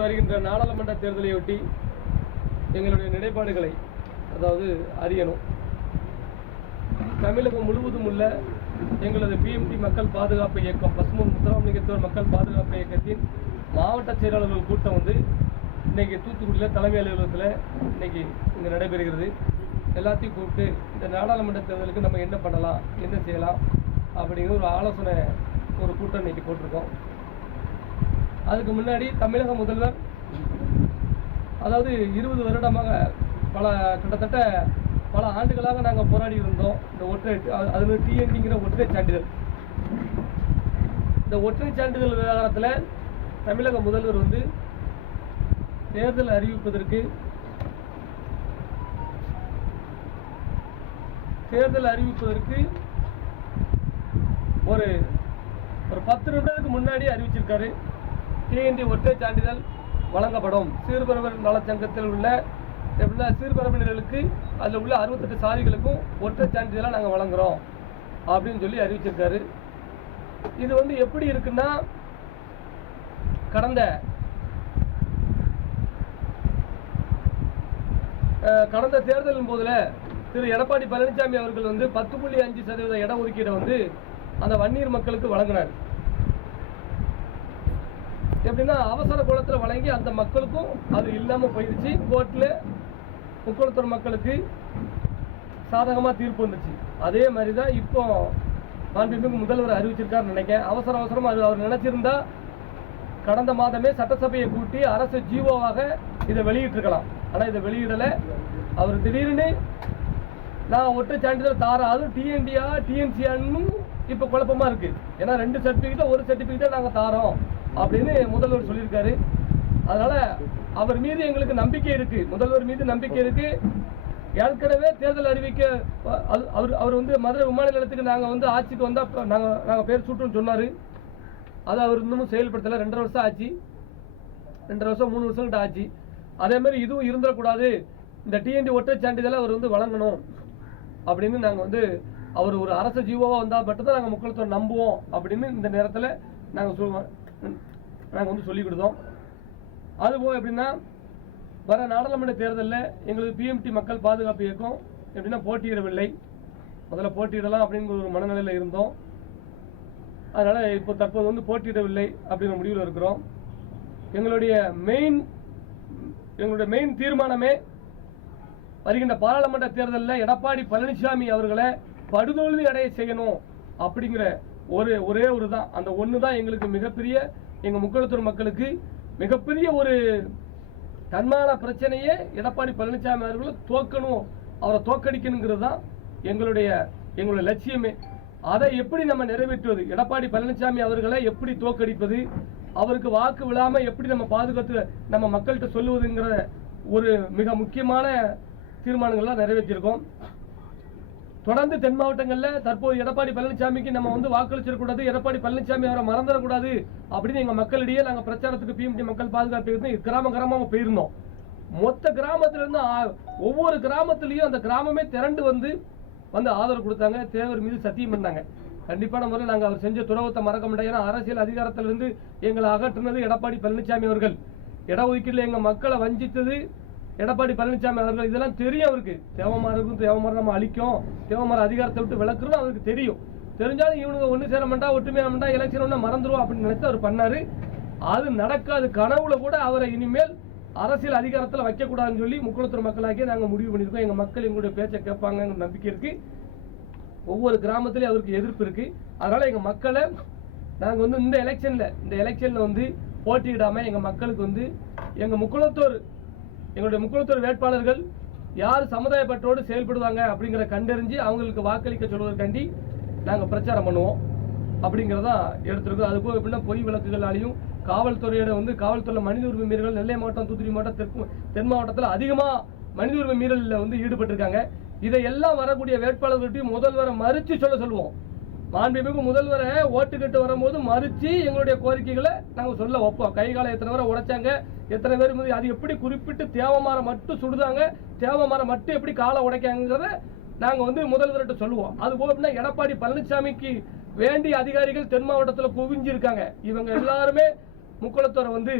வருகின்ற நாடாளுமன்ற தேர்தலையொட்டி எங்களுடைய நிலைப்பாடுகளை அதாவது அறியணும். தமிழகம் முழுவதும் உள்ள எங்களது பிஎம்டி மக்கள் பாதுகாப்பு இயக்கம் பசுமன் முத்துராமலிங்கத்தோர் மக்கள் பாதுகாப்பு இயக்கத்தின் மாவட்ட செயலாளர்கள் கூட்டம் வந்து இன்னைக்கு தூத்துக்குடியில் தலைமை அலுவலகத்தில் இன்னைக்கு இங்கே நடைபெறுகிறது. எல்லாத்தையும் கூப்பிட்டு இந்த நாடாளுமன்ற தேர்தலுக்கு நம்ம என்ன பண்ணலாம் என்ன செய்யலாம் அப்படிங்கிற ஒரு ஆலோசனை ஒரு கூட்டம் இன்னைக்கு போட்டிருக்கோம். அதுக்கு முன்னாடி தமிழக முதல்வர் அதாவது இருபது வருடமாக பல கிட்டத்தட்ட பல ஆண்டுகளாக நாங்கள் போராடி இருந்தோம். இந்த ஒற்றை அது- டிஎன்டிங்கிற ஒற்றை சான்றிதழ். இந்த ஒற்றை சான்றிதழ் விவகாரத்தில் தமிழக முதல்வர் வந்து தேர்தல் அறிவிப்பதற்கு தேர்தல் அறிவிப்பதற்கு ஒரு ஒரு பத்து நிமிடத்துக்கு முன்னாடி அறிவிச்சிருக்காரு. டிஎன்டி ஒற்றை சான்றிதழ் வழங்கப்படும். சிறுபரவர் நலச்சங்கத்தில் உள்ள எப்படின்னா சிறுபரப்பினர்களுக்கு அதில் உள்ள அறுபத்தெட்டு சாதிகளுக்கும் ஒற்றை சான்றிதழாக நாங்கள் வழங்குறோம். அப்படின்னு சொல்லி அறிவிச்சிருக்காரு. இது வந்து எப்படி இருக்குன்னா கடந்த கடந்த தேர்தலின் போதில் திரு எடப்பாடி பழனிசாமி அவர்கள் வந்து பத்து புள்ளி அஞ்சு சதவீத இட ஒதுக்கீடை வந்து அந்த வன்னியர் மக்களுக்கு வழங்கினார். எப்படின்னா அவசர குளத்தில் வழங்கி அந்த மக்களுக்கும் அது இல்லாமல் போயிடுச்சு. கோர்ட்டில் முக்குளத்தூர் மக்களுக்கு சாதகமாக தீர்ப்பு வந்துச்சு. அதே மாதிரி தான் இப்போ மாண்புமிகு முதல்வர் அறிவிச்சிருக்காருன்னு நினைக்கிறேன். அவசர அவசரம் அது அவர் நினைச்சிருந்தா கடந்த மாதமே சட்டசபையை கூட்டி அரசு ஜீவோவாக இதை வெளியிட்டிருக்கலாம். ஆனால் இதை வெளியிடலை. அவர் திடீர்னு நான் ஒற்றை சான்றிதழ் தாரேன் அதுவும் டிஎன்டியா டிஎன்சியான்னு இப்போ குழப்பமாக இருக்குது ஏன்னா ரெண்டு சர்டிஃபிகேட்டோ ஒரு சர்டிஃபிகேட்டோ நாங்கள் தாரோம். அப்படின்னு முதல்வர் சொல்லியிருக்காரு. அதனால அவர் மீது எங்களுக்கு நம்பிக்கை இருக்கு. முதல்வர் மீது நம்பிக்கை இருக்கு. ஏற்கனவே தேர்தல் அறிவிக்க அவர் அவர் வந்து மதுரை விமான நிலையத்துக்கு நாங்கள் வந்து ஆட்சிக்கு வந்தால் நாங்கள் நாங்கள் பேர் சுட்டுன்னு சொன்னார். அதை அவர் இன்னமும் செயல்படுத்தலை. ரெண்டரை வருஷம் ஆச்சு. ரெண்டரை வருஷம் மூணு வருஷம் கிட்ட ஆச்சு. அதே மாதிரி இதுவும் இருந்துடக்கூடாது. இந்த டிஎன்டி ஒற்றை சான்றிதழை அவர் வந்து வழங்கணும். அப்படின்னு நாங்கள் வந்து அவர் ஒரு அரசு ஜீவோவாக வந்தால் மட்டும்தான் நாங்கள் மக்களத்தை நம்புவோம். அப்படின்னு இந்த நேரத்தில் நாங்கள் சொல்லுவோம். நாங்கள் வந்து சொல்லிக் கொடுத்தோம். அதுபோக எப்படின்னா வர நாடாளுமன்ற தேர்தலில் எங்களுக்கு பிஎம்டி மக்கள் பாதுகாப்பு இயக்கம் எப்படின்னா போட்டியிடவில்லை. முதல்ல போட்டியிடலாம் அப்படிங்கிற ஒரு மனநிலையில் இருந்தோம். அதனால் இப்போ தற்போது வந்து போட்டியிடவில்லை அப்படிங்கிற முடிவில் இருக்கிறோம். எங்களுடைய மெயின் எங்களுடைய மெயின் தீர்மானமே வருகின்ற பாராளுமன்ற தேர்தலில் எடப்பாடி பழனிசாமி அவர்களை படுதோல்வி அடைய செய்யணும் அப்படிங்கிற ஒரு ஒரே ஒரு தான். அந்த ஒன்று தான் எங்களுக்கு மிகப்பெரிய எங்கள் முக்களத்தூர் மக்களுக்கு மிகப்பெரிய ஒரு தன்மான பிரச்சனையே எடப்பாடி பழனிசாமி அவர்களை தோக்கணும். அவரை தோக்கடிக்கணுங்கிறது தான் எங்களுடைய எங்களுடைய லட்சியமே. அதை எப்படி நம்ம நிறைவேற்றுவது? எடப்பாடி பழனிசாமி அவர்களை எப்படி தோக்கடிப்பது? அவருக்கு வாக்கு விழாமல் எப்படி நம்ம பாதுகாத்து நம்ம மக்கள்கிட்ட சொல்லுவதுங்கிற ஒரு மிக முக்கியமான தீர்மானங்கள்லாம் நிறைவேற்றியிருக்கோம் தொடர்ந்து தென் மாவட்டங்களில் தற்போது எடப்பாடி பழனிசாமிக்கு நம்ம வந்து வாக்களிச்சிடக்கூடாது எடப்பாடி பழனிசாமி அவரை மறந்துடக்கூடாது அப்படின்னு எங்கள் மக்களிடையே நாங்கள் பிரச்சாரத்துக்கு பிஎம்டி மக்கள் பாதுகாப்பு இருந்து கிராம கிராமமாக போயிருந்தோம். மொத்த கிராமத்திலிருந்து ஒவ்வொரு கிராமத்திலையும் அந்த கிராமமே திரண்டு வந்து வந்து ஆதரவு கொடுத்தாங்க. தேவர் மீது சத்தியம் பண்ணாங்க. கண்டிப்பான முறையில் நாங்கள் அவர் செஞ்ச துறவத்தை மறக்க மாட்டோம் ஏன்னா அரசியல் அதிகாரத்திலிருந்து எங்களை அகற்றினது எடப்பாடி பழனிசாமி அவர்கள். இடஒதுக்கீட்டில் எங்கள் மக்களை வஞ்சித்தது எடப்பாடி பழனிசாமி அவர்கள் இதெல்லாம் தெரியும் அவருக்கு. தேவமாருக்கும் தேவமாரி நம்ம அழிக்கும். தேவமார அதிகாரத்தை விட்டு விளக்குறோம் அவருக்கு தெரியும். தெரிஞ்சாலும் இவனுங்க ஒண்ணு சேர மாட்டா ஒற்றுமையாக மாட்டா எலெக்ஷன் ஒன்று மறந்துருவோம் அப்படின்னு நினைச்சு அவர் பண்ணாரு. அது நடக்காது. கனவுல கூட அவரை இனிமேல் அரசியல் அதிகாரத்துல வைக்கக்கூடாதுன்னு சொல்லி முக்குளத்தூர் மக்களாக்கி நாங்க முடிவு பண்ணியிருக்கோம். எங்கள் மக்கள் எங்களுடைய பேச்சை கேட்பாங்கிற நம்பிக்கை இருக்கு. ஒவ்வொரு கிராமத்திலயும் அவருக்கு எதிர்ப்பு இருக்கு. அதனால எங்க மக்களை நாங்க வந்து இந்த எலெக்ஷன்ல இந்த எலெக்ஷன்ல வந்து போட்டியிடாமல் எங்க மக்களுக்கு வந்து எங்க முக்குளத்தூர் எங்களுடைய முக்கியத்துவ வேட்பாளர்கள் யார் சமுதாயப்பற்றோடு செயல்படுவாங்க அப்படிங்கிற கண்டறிஞ்சு அவங்களுக்கு வாக்களிக்க சொல்வதற்காண்டி நாங்கள் பிரச்சாரம் பண்ணுவோம். அப்படிங்கிறதா எடுத்திருக்கோம். அது போக எப்படின்னா பொய் விளக்குகளாலையும் காவல்துறையோட வந்து காவல்துறை மனித உரிமை மீறல்கள் நெல்லை மாவட்டம் தூத்துக்குடி மாவட்டம் தெற்கு தென் மாவட்டத்தில் அதிகமாக மனித உரிமை மீறலில் வந்து ஈடுபட்டிருக்காங்க. இதையெல்லாம் வரக்கூடிய வேட்பாளர்கள்ட்டையும் முதல்வரை மறுத்து சொல்ல சொல்லுவோம். மாண்புமிகு முதல்வரை ஓட்டுக்கிட்டு வரும்போது மறுத்து எங்களுடைய கோரிக்கைகளை நாங்கள் சொல்ல வைப்போம். கை காலை எத்தனை பேரை உடைச்சாங்க எத்தனை பேர் மீது அது எப்படி குறிப்பிட்டு தேவமாரம் மட்டும் சுடுதாங்க தேவமாரம் மட்டும் எப்படி காலை உடைக்காங்கிறத நாங்கள் வந்து முதல்வர்கிட்ட சொல்லுவோம். அது போக எடப்பாடி பழனிசாமிக்கு வேண்டிய அதிகாரிகள் தென் மாவட்டத்தில் குவிஞ்சிருக்காங்க. இவங்க எல்லாருமே முக்குளத்தோரை வந்து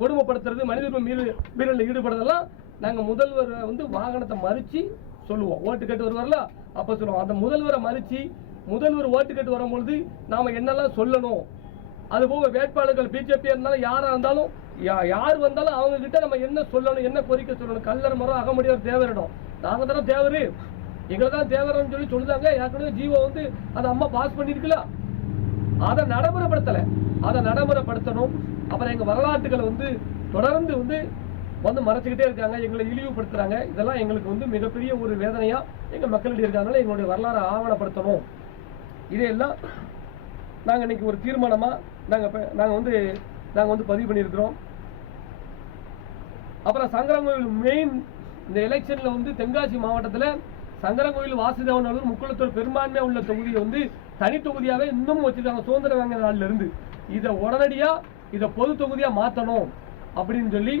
கொடுமைப்படுத்துறது மனித மீது மீறலில் ஈடுபடுறதெல்லாம் நாங்கள் முதல்வரை வந்து வாகனத்தை மறித்து சொல்லுவோம். ஓட்டு கேட்டு வருவார்ல அப்போ சொல்லுவோம். அந்த முதல்வரை மறித்து முதல்வர் ஓட்டு கேட்டு வரும்பொழுது நாம என்னெல்லாம் சொல்லணும்? அதுபோக வேட்பாளர்கள் பிஜேபி இருந்தாலும் யாரா இருந்தாலும் யா- யார் வந்தாலும் அவங்க கிட்ட நம்ம என்ன சொல்லணும் என்ன கோரிக்கை சொல்லணும்? கல்லர் மரம் அகமுடியார் தேவரிடம். நாங்க தானே தேவரு. எங்களை தான் தேவரன்னு சொல்லி சொல்லுதாங்க. ஏற்கனவே ஜீவோ வந்து அந்த அம்மா பாஸ் பண்ணிருக்கலாம் அதை நடைமுறைப்படுத்தல. அதை நடைமுறைப்படுத்தணும். அப்புறம் எங்க வரலாற்றுகளை வந்து தொடர்ந்து வந்து வந்து மறைச்சிக்கிட்டே இருக்காங்க. எங்களை இழிவுபடுத்துறாங்க. இதெல்லாம் எங்களுக்கு வந்து மிகப்பெரிய ஒரு வேதனையா எங்க மக்களிடையே இருக்காங்க எங்களுடைய வரலாறை ஆவணப்படுத்தணும். இதையெல்லாம் நாங்கள் இன்னைக்கு ஒரு தீர்மானமா நாங்கள் நாங்கள் வந்து நாங்கள் வந்து பதிவு பண்ணியிருக்கிறோம். அப்புறம் சங்கரங்கோவில் மெயின் இந்த எலெக்ஷன்ல வந்து தென்காசி மாவட்டத்தில் சங்கரங்கோவில் வாசுதேவன் அவர்கள் முக்குளத்தூர் பெரும்பான்மையா உள்ள தொகுதியை வந்து தனி தொகுதியாகவே இன்னமும் வச்சுருக்காங்க சுதந்திர வாங்கிய நாள்ல இருந்து. இதை உடனடியாக இதை பொது தொகுதியாக மாற்றணும் அப்படின்னு சொல்லி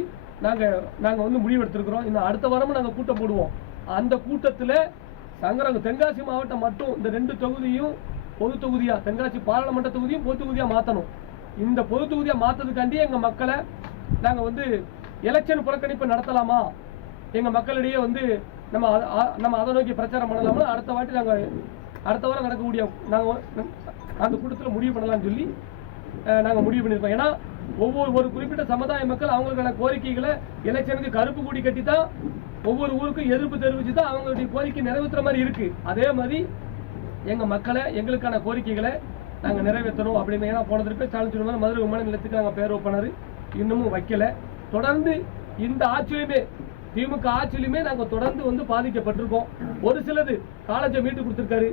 நாங்கள் நாங்கள் வந்து முடிவெடுத்திருக்கிறோம். இந்த அடுத்த வாரமும் நாங்கள் கூட்டம் போடுவோம். அந்த கூட்டத்தில் சங்கரங்க தென்காசி மாவட்டம் மட்டும் இந்த ரெண்டு தொகுதியும் பொது தொகுதியா தென்காசி பாராளுமன்ற தொகுதியும் பொது தொகுதியா மாத்தணும். இந்த பொது தொகுதியா மாத்ததுக்காண்டி எங்க மக்களை நாங்க வந்து எலெக்ஷன் புறக்கணிப்பு நடத்தலாமா? எங்க மக்களிடையே வந்து நம்ம நம்ம அதை நோக்கி பிரச்சாரம் பண்ணலாமா? அடுத்த வாட்டி நாங்க அடுத்த வாரம் நடக்கக்கூடிய நாங்க அந்த கூட்டத்தில் முடிவு பண்ணலாம்னு சொல்லி நாங்க முடிவு பண்ணியிருக்கோம் ஏன்னா ஒவ்வொரு ஒரு குறிப்பிட்ட சமுதாய மக்கள் அவங்களுக்கான கோரிக்கைகளை எலெக்ஷனுக்கு கருப்பு கொடி கட்டி தான் ஒவ்வொரு ஊருக்கும் எதிர்ப்பு தெரிவிச்சு தான் அவங்களுடைய கோரிக்கை நிறைவேற்றுற மாதிரி இருக்கு. அதே மாதிரி எங்கள் மக்களை எங்களுக்கான கோரிக்கைகளை நாங்கள் நிறைவேற்றணும் அப்படின்னு ஏன்னா போன திருப்பி ஸ்டாலின் சொன்ன மதுரை விமான நிலையத்துக்கு நாங்கள் பேர் ஒப்பனர் இன்னமும் வைக்கலை. தொடர்ந்து இந்த ஆட்சியிலுமே திமுக ஆட்சியிலுமே நாங்கள் தொடர்ந்து வந்து பாதிக்கப்பட்டிருக்கோம். ஒரு சிலது காலேஜை மீட்டு கொடுத்துருக்காரு.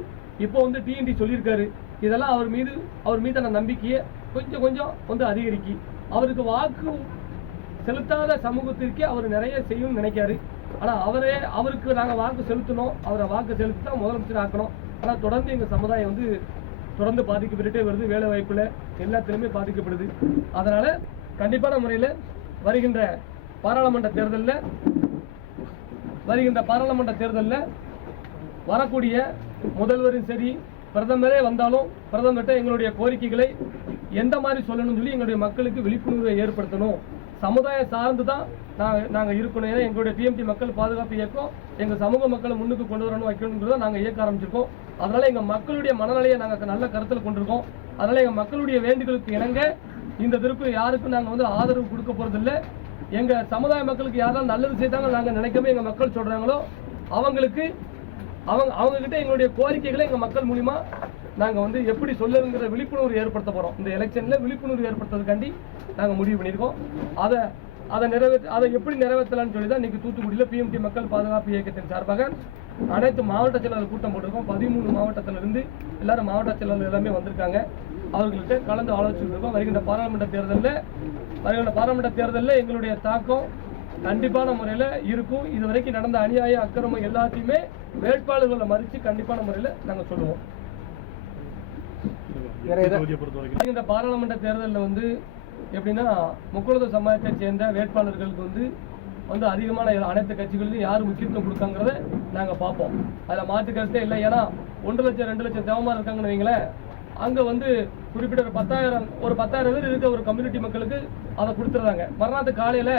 இப்போ வந்து டிஎன்டி சொல்லியிருக்காரு. இதெல்லாம் அவர் மீது அவர் மீதான நம்பிக்கையை கொஞ்சம் கொஞ்சம் வந்து அதிகரிக்கி அவருக்கு வாக்கு செலுத்தாத சமூகத்திற்கே அவர் நிறைய செய்யணும்னு நினைக்காரு. ஆனால் அவரே அவருக்கு நாங்கள் வாக்கு செலுத்தணும். அவரை வாக்கு செலுத்தி தான் முதலமைச்சர் ஆக்கணும். ஆனால் தொடர்ந்து எங்கள் சமுதாயம் வந்து தொடர்ந்து பாதிக்கப்பட்டுட்டே வருது. வேலை வாய்ப்பில் எல்லாத்திலுமே பாதிக்கப்படுது. அதனால் கண்டிப்பான முறையில் வருகின்ற பாராளுமன்ற தேர்தலில் வருகின்ற பாராளுமன்ற தேர்தலில் வரக்கூடிய முதல்வரும் சரி பிரதமரே வந்தாலும் பிரதமர்கிட்ட எங்களுடைய கோரிக்கைகளை எந்த மாதிரி சொல்லணும்னு சொல்லி எங்களுடைய மக்களுக்கு விழிப்புணர்வை ஏற்படுத்தணும். சமுதாயம் சார்ந்து தான் நாங்கள் நாங்கள் இருக்கணும். ஏன்னா எங்களுடைய டிஎம்டி மக்கள் பாதுகாப்பு இயக்கம் எங்கள் சமூக மக்களை முன்னுக்கு கொண்டு வரணும் வைக்கணுங்கிறத நாங்கள் இயக்க ஆரம்பிச்சிருக்கோம். அதனால் எங்கள் மக்களுடைய மனநிலையை நாங்கள் நல்ல கருத்தில் கொண்டிருக்கோம். அதனால் எங்கள் மக்களுடைய வேண்டுகளுக்கு இணங்க இந்த திருப்பு யாருக்கும் நாங்கள் வந்து ஆதரவு கொடுக்க போகிறதில்ல எங்கள் சமுதாய மக்களுக்கு யாராலும் நல்லது செய்தாங்க நாங்கள் நினைக்கவே எங்கள் மக்கள் சொல்கிறாங்களோ அவங்களுக்கு அவங்க அவங்கக்கிட்ட எங்களுடைய கோரிக்கைகளை எங்கள் மக்கள் மூலிமா நாங்கள் வந்து எப்படி சொல்லுங்கிற விழிப்புணர்வு ஏற்படுத்த போகிறோம் இந்த எலெக்ஷனில் விழிப்புணர்வு ஏற்படுத்துறதுக்காண்டி நாங்கள் முடிவு பண்ணியிருக்கோம். அதை அதை நிறைவேற்ற அதை எப்படி நிறைவேற்றலாம்னு சொல்லி தான் இன்றைக்கி தூத்துக்குடியில் பிஎம்டி மக்கள் பாதுகாப்பு இயக்கத்தின் சார்பாக அனைத்து மாவட்ட செயலாளர் கூட்டம் போட்டிருக்கோம். பதிமூணு மாவட்டத்திலிருந்து எல்லாரும் மாவட்ட செயலாளர் எல்லாமே வந்திருக்காங்க. அவர்கள்ட்ட கலந்து ஆலோசிச்சுட்டு இருக்கோம். வருகின்ற பாராளுமன்ற தேர்தலில் வருகின்ற பாராளுமன்ற தேர்தலில் எங்களுடைய தாக்கம் கண்டிப்பான முறையில் இருக்கும். இது வரைக்கும் நடந்த அநியாய அக்கிரமம் எல்லாத்தையுமே வேட்பாளர்களை மறித்து கண்டிப்பான முறையில் நாங்கள் சொல்லுவோம். வருகின்ற பாராளுமன்ற தேர்தலில் வந்து எப்படின்னா முக்குளத்து சமுதாயத்தை சேர்ந்த வேட்பாளர்களுக்கு வந்து வந்து அதிகமான அனைத்து கட்சிகளிலும் யார் முக்கியத்துவம் கொடுக்காங்கிறத நாங்கள் பார்ப்போம். அதில் மாற்று கருத்தே இல்லை. ஏன்னா ஒன்று லட்சம் ரெண்டு லட்சம் தேவமாக இருக்காங்கன்னு வைங்களேன் அங்கே வந்து குறிப்பிட்ட ஒரு பத்தாயிரம் ஒரு பத்தாயிரம் பேர் இருக்க ஒரு கம்யூனிட்டி மக்களுக்கு அதை கொடுத்துட்றாங்க. மறுநாள் காலையில்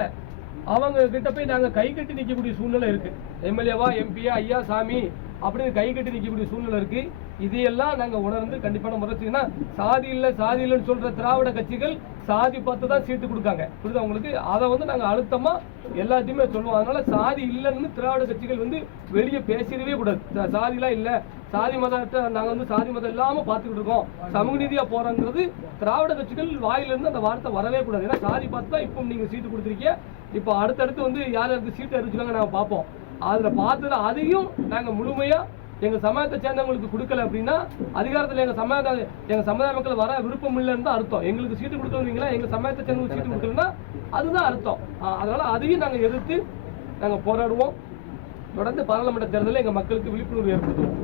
அவங்க கிட்ட போய் நாங்கள் கை கட்டி நிற்கக்கூடிய சூழ்நிலை இருக்கு. எம்எல்ஏவா எம்பியா ஐயா சாமி அப்படின்னு கை கட்டி நிற்கக்கூடிய சூழ்நிலை இருக்கு. இதையெல்லாம் நாங்க உணர்ந்து கண்டிப்பான முறைச்சிங்கன்னா சாதி இல்லை சாதி இல்லைன்னு சொல்ற திராவிட கட்சிகள் சாதி பார்த்து தான் சீட்டு கொடுக்காங்க. புரியுது அவங்களுக்கு அதை வந்து நாங்க அழுத்தமாக எல்லாத்தையுமே சொல்லுவோம். அதனால சாதி இல்லைன்னு திராவிட கட்சிகள் வந்து வெளியே பேசிடவே கூடாது. சாதிலாம் இல்லை. சாதி மதத்தை நாங்க வந்து சாதி மதம் இல்லாமல் பார்த்துக்கிட்டு இருக்கோம். சமூக நீதியாக போகிறோங்கிறது திராவிட கட்சிகள் வாயிலிருந்து அந்த வார்த்தை வரவே கூடாது. ஏன்னா சாதி பார்த்து தான் இப்போ நீங்க சீட்டு கொடுத்துருக்கீங்க. இப்போ அடுத்தடுத்து வந்து யார் யாருக்கு சீட்டு அறிவிச்சுக்காங்க நாங்க பார்ப்போம். அதுல பார்த்ததுல அதையும் நாங்க முழுமையாக எங்கள் சமயத்தை சேர்ந்தவங்களுக்கு கொடுக்கல அப்படின்னா அதிகாரத்தில் எங்கள் சமயத்தை எங்கள் சமுதாய மக்கள் வர விருப்பம் இல்லைன்னு தான் அர்த்தம். எங்களுக்கு சீட்டு கொடுத்தவங்களா எங்கள் சமயத்தை சேர்ந்தவங்களுக்கு சீட்டு கொடுக்கலன்னா அதுதான் அர்த்தம். அதனால் அதையும் நாங்கள் எதிர்த்து நாங்கள் போராடுவோம். தொடர்ந்து பாராளுமன்ற தேர்தலில் எங்கள் மக்களுக்கு விழிப்புணர்வு ஏற்படுத்துவோம்.